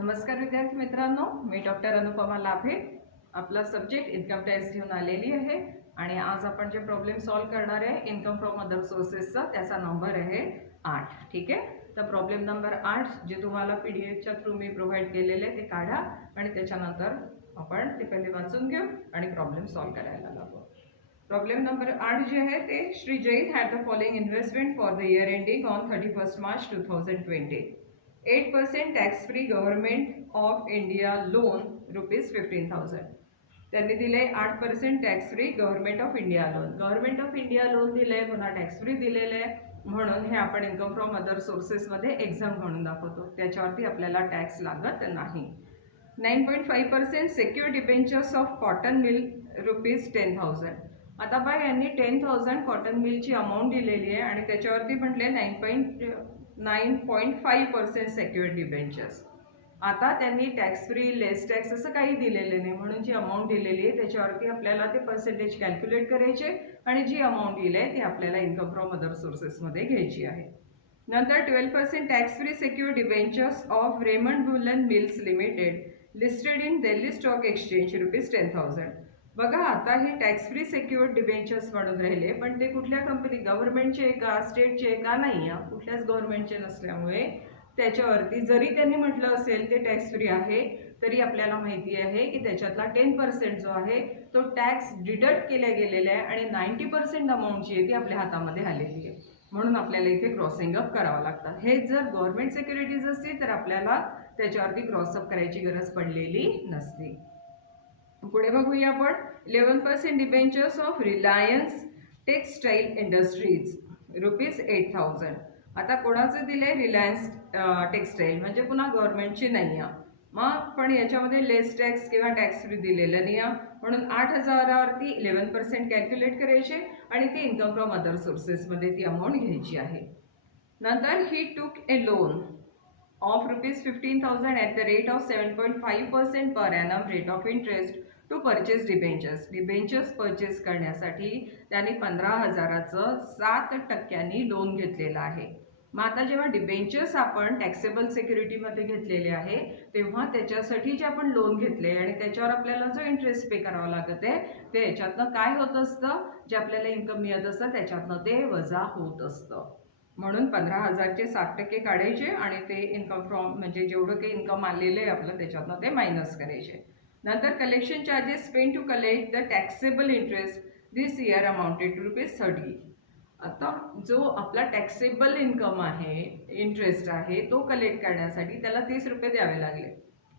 नमस्कार विद्यार्थी मित्रांनो, मी डॉक्टर अनुपमा लाभे आपला सब्जेक्ट इन्कम टॅक्स घेऊन आलेली आहे आणि आज आपण जे प्रॉब्लेम सॉल्व करणार आहे इन्कम फ्रॉम अदर सोर्सेसचा त्याचा नंबर आहे 8. ठीक आहे, तर प्रॉब्लेम नंबर 8 जे तुम्हाला पीडीएफच्या थ्रू मी प्रोव्हाइड केलेले ते काढा आणि त्याच्यानंतर आपण ते पहिले वाचून घेऊ आणि प्रॉब्लेम सॉल्व करायला लागू. प्रॉब्लेम नंबर 8 जे आहे ते Shri Jain had the following investment for the year ending on 31 March 2020. 8% tax free government of India loan ₹15,000. त्यांनी दिले 8% tax free government of India loan. Government of India loan दिले, पुन्हा टॅक्स फ्री दिलेले आहे, म्हणून हे आपण इन्कम फ्रॉम अदर सोर्सेसमध्ये एक्झाम म्हणून दाखवतो. त्याच्यावरती आपल्याला टॅक्स लागत नाही. 9.5% secure debentures of cotton mill ₹10,000. आता बघा, यांनी 10,000 कॉटन मिलची अमाऊंट दिलेली आहे आणि त्याच्यावरती म्हटले 9.5% सेक्युअर्ड डिबेंचर्स. आता त्यांनी टॅक्स फ्री, लेस टॅक्स असं काही दिलेलं नाही, म्हणून जी अमाऊंट दिलेली आहे त्याच्यावरती आपल्याला ते पर्सेंटेज कॅल्क्युलेट करायचे आणि जी अमाऊंट दिली आहे ती आपल्याला इन्कम फ्रॉम अदर सोर्सेसमध्ये घ्यायची आहे. नंतर 12% tax free secured debentures of Raymond woollen mills limited listed in Delhi stock exchange ₹10,000. बघा, आता हे टॅक्स फ्री सेक्युअर्ड डिबेंचर्स म्हणून राहिले, पण ते कुठल्या कंपनी, गव्हर्नमेंटचे का, स्टेटचे का नाही, कुठल्याच गव्हर्नमेंटचे नसल्यामुळे त्याच्यावरती जरी त्यांनी म्हटलं असेल ते टॅक्स फ्री आहे तरी आपल्याला माहिती आहे की त्याच्यातला 10% जो आहे तो टॅक्स डिडक्ट केल्या गेलेला आहे आणि 90% अमाऊंट जी आहे ती आपल्या हातामध्ये आलेली आहे, म्हणून आपल्याला इथे क्रॉसिंग अप करावं लागतं. हे जर गव्हर्नमेंट सिक्युरिटीज असतील तर आपल्याला त्याच्यावरती क्रॉसअप करायची गरज पडलेली नसते. पुढे बघूया आपण. 11% debentures of Reliance textile industries ₹8,000. आता कोणाचं दिले? रिलायन्स टेक्सटाईल, म्हणजे पुन्हा गव्हर्नमेंटची नाही आहे, मग पण याच्यामध्ये लेस टॅक्स किंवा टॅक्स फ्री दिलेलं नाही आहे, म्हणून 8,000वरती 11% कॅल्क्युलेट करायचे आणि ती इन्कम फ्रॉम अदर सोर्सेसमध्ये ती अमाऊंट घ्यायची आहे. नंतर ही टूक ए loan of ₹15,000 at the rate of 7.5% per annum rate of interest to purchase debentures. Debentures purchase करण्यासाठी त्यांनी 15,000चं 7% लोन घेतलेलं आहे. मग आता जेव्हा डिबेंचर्स आपण टॅक्सेबल सिक्युरिटीमध्ये घेतलेले आहे तेव्हा त्याच्यासाठी जे आपण लोन घेतले आणि त्याच्यावर आपल्याला जो इंटरेस्ट पे करावा लागत आहे ते याच्यातनं काय होत असतं, जे आपल्याला इन्कम मिळत असतं त्याच्यातनं ते वजा होत असतं. म्हणून 15,000चे 7% काढायचे आणि ते इन्कम फ्रॉम, म्हणजे जेवढं काही इन्कम आलेलं आहे आपलं त्याच्यातनं ते मायनस करायचे. नंतर collection charges spend to collect the taxable interest this year amounted to ₹30. आता जो आपला टॅक्सेबल इन्कम आहे, इंटरेस्ट आहे, तो कलेक्ट करण्यासाठी त्याला ₹30 द्यावे लागले,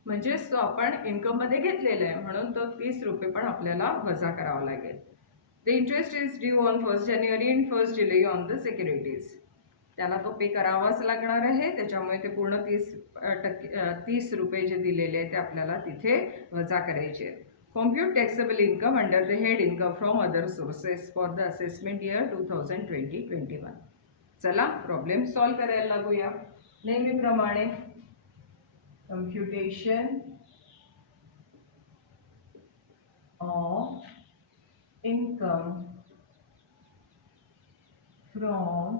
म्हणजेच तो आपण इन्कममध्ये घेतलेला आहे म्हणून तो ₹30 पण आपल्याला वजा करावा लागेल. The interest is due on 1 January and 1 July on the securities. त्याला तो पे करावाच लागणार आहे, त्याच्यामुळे ते पूर्ण 30 रुपये जे दिलेले आहे ते आपल्याला तिथे वजा करायचे. Compute taxable income under the head income from other sources for the assessment year 2020-21. चला प्रॉब्लेम सॉल्व करायला लागूया. नेहमीप्रमाणे computation of income from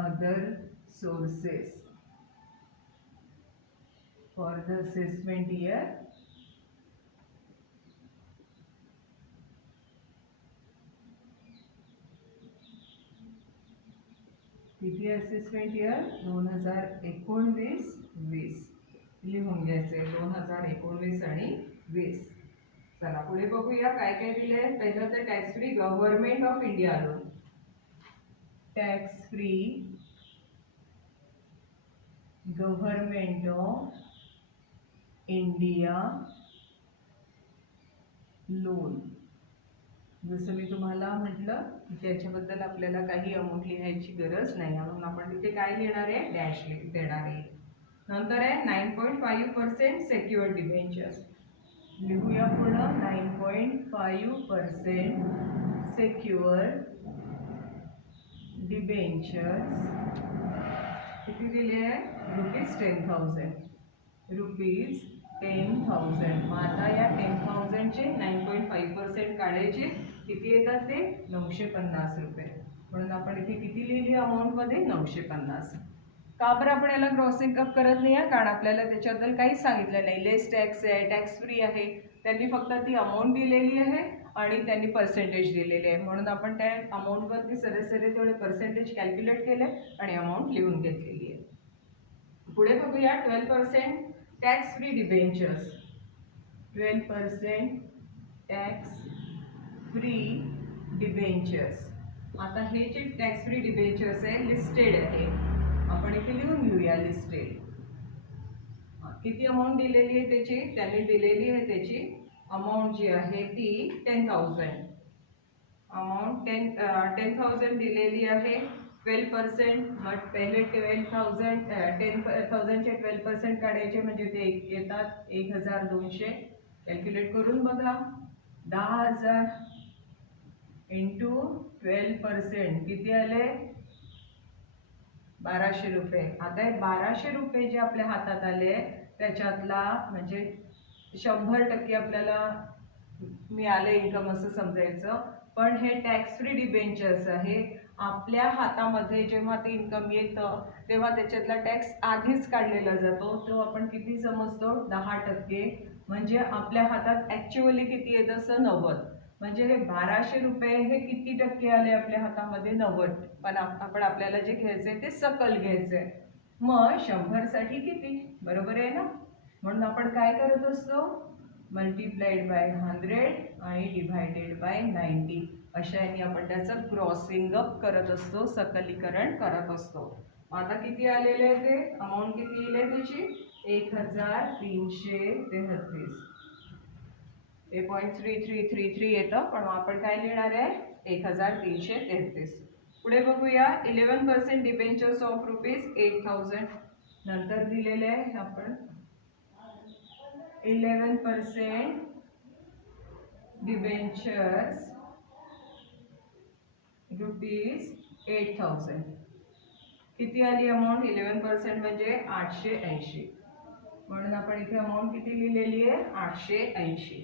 other sources for the assessment year किती असेसमेंट इयर 2019-20 लिहून घ्यायचे 2019 आणि 20. चला पुढे बघूया काय काय दिले. पहिलं तर tax free government of India loan. Tax free government of India loan. जसं मी तुम्हाला म्हटलं की त्याच्याबद्दल आपल्याला काही अमाऊंट लिहायची गरज नाही, म्हणून आपण तिथे काय लिहिणार आहे? डॅश देणार आहे. नंतर आहे 9.5% सेक्युअर्ड डिबेंचर्स. लिहूया पुढं 9.5% सेक्युअर्ड डिबेंचर्स. किती दिले आहे? ₹10,000. ₹10,000. मग आता या 10,000चे 9.5% काढायचे. किती येतात ते? ₹950. म्हणून आपण इथे किती लिहिली अमाऊंटमध्ये? 950. का बरं आपण याला ग्रॉस इन्कम करत नाही आहे? कारण आपल्याला त्याच्याबद्दल काहीच सांगितलं नाही. लेस टॅक्स आहे, टॅक्स फ्री आहे, त्यांनी फक्त ती अमाऊंट दिलेली आहे आणि त्यांनी पर्सेंटेज दिलेले आहे. म्हणून आपण त्या अमाऊंटवरती सरासरी तेवढे पर्सेंटेज कॅल्क्युलेट केले आणि अमाऊंट लिहून घेतलेली आहे. पुढे बघूया 12% tax free debentures. 12% tax free debentures. आता हे जे टॅक्स फ्री डिबेंचर्स आहे लिस्टेड आहे. आपण इथे लिहून घेऊया लिस्टेड. किती अमाऊंट दिलेली आहे त्याची? त्यांनी दिलेली आहे त्याची अमाऊंट जी आहे ती 10,000. अमाऊंट 10,000 दिलेली आहे. 12%. मग पहिले 10,000चे 12% काढायचे म्हणजे ते येतात 1,200. कॅल्क्युलेट करून बघा. 10,000 इंटू 12% किती आले? 1,200 रुपये. आता हे 1,200 रुपये जे आपल्या हातात आले त्याच्यातला म्हणजे 100% आपल्याला मिळाले इन्कम असं समजायचं. पण हे टॅक्स फ्री डिबेंचर्स आहे. आपल्या हातामध्ये जेव्हा ते इन्कम येतं तेव्हा त्याच्यातला टॅक्स आधीच काढलेला जातो. तो आपण किती समजतो? 10%. म्हणजे आपल्या हातात ॲक्च्युअली किती येत असं? 90. म्हणजे हे 1,200 रुपये हे किती टक्के आले आपल्या हातामध्ये? 90. पण आपण आपल्याला जे घ्यायचंय ते सकल घ्यायचंय. मग 100साठी किती? बरोबर आहे ना? म्हणून आपण काय करत असतो? मल्टिप्लाइड बाय 100 आणि डिवायडेड बाय 90 अशा याने आपण त्याचं क्रॉसिंग अप करत असतो, सकलीकरण करत असतो. आता किती आलेले आहे ते? अमाऊंट किती येईल त्याची? 1,333. ते 0.3333 येतं, पण आपण काय लिहिणार आहे? 1,333. पुढे बघूया 11% डिबेंचर्स ऑफ ₹8,000. नंतर दिलेले आहे आपण 11% डिबेंचर्स ₹8,000. किती आली अमाऊंट? 11% म्हणजे 880. म्हणून आपण इथे अमाऊंट किती लिहिलेली आहे? 880.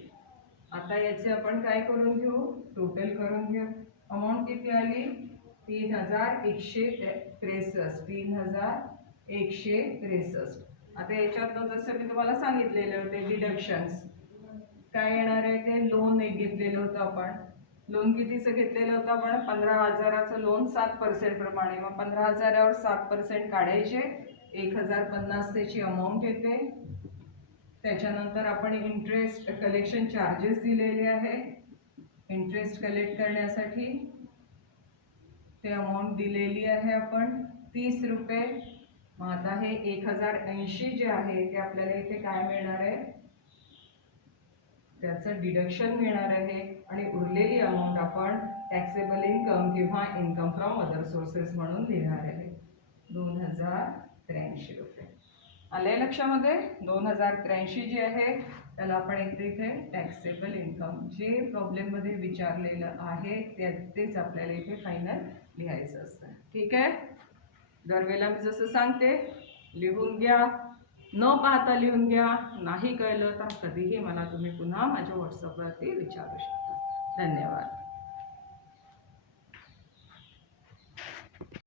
आता याचे आपण काय करून घेऊ? टोटल करून घेऊ. अमाऊंट किती आली? 3,163. 3,163. आता याच्यात जसं मी तुम्हाला सांगितलेले होते डिडक्शन्स काय येणार आहे ते? लोन एक घेतलेलं होतं आपण. लोन कितीचं घेतलेलं होतं आपण? 15,000चं लोन 7% प्रमाणे. मग 15,000वर 7% काढायचे. 1,050 त्याची अमाऊंट येते. त्याच्यानंतर आपण इंटरेस्ट कलेक्शन चार्जेस दिलेले आहे. इंटरेस्ट कलेक्ट करण्यासाठी ते अमाऊंट दिलेली आहे आपण 30 रुपये. मग आता हे 1,080 जे आहे ते आपल्याला इथे काय मिळणार आहे? त्याचं डिडक्शन मिळणार आहे आणि उरलेली अमाऊंट आपण टॅक्सेबल इन्कम किंवा इन्कम फ्रॉम अदर सोर्सेस म्हणून लिहिणार आहे. 2,083 रुपये. आले लक्षामध्ये? 2,083 जे आहे त्याला आपण इथे टॅक्सेबल इन्कम जे प्रॉब्लेममध्ये विचारलेलं आहे तेच आपल्याला इथे फायनल लिहायचं असतं. ठीक आहे? दरवेळेला मी जसं सांगते लिहून घ्या, न पाहता लिहून घ्या. नाही कळलं तर कधीही मला तुम्ही पुन्हा माझ्या व्हॉट्सअपवरती विचारू शकता. धन्यवाद.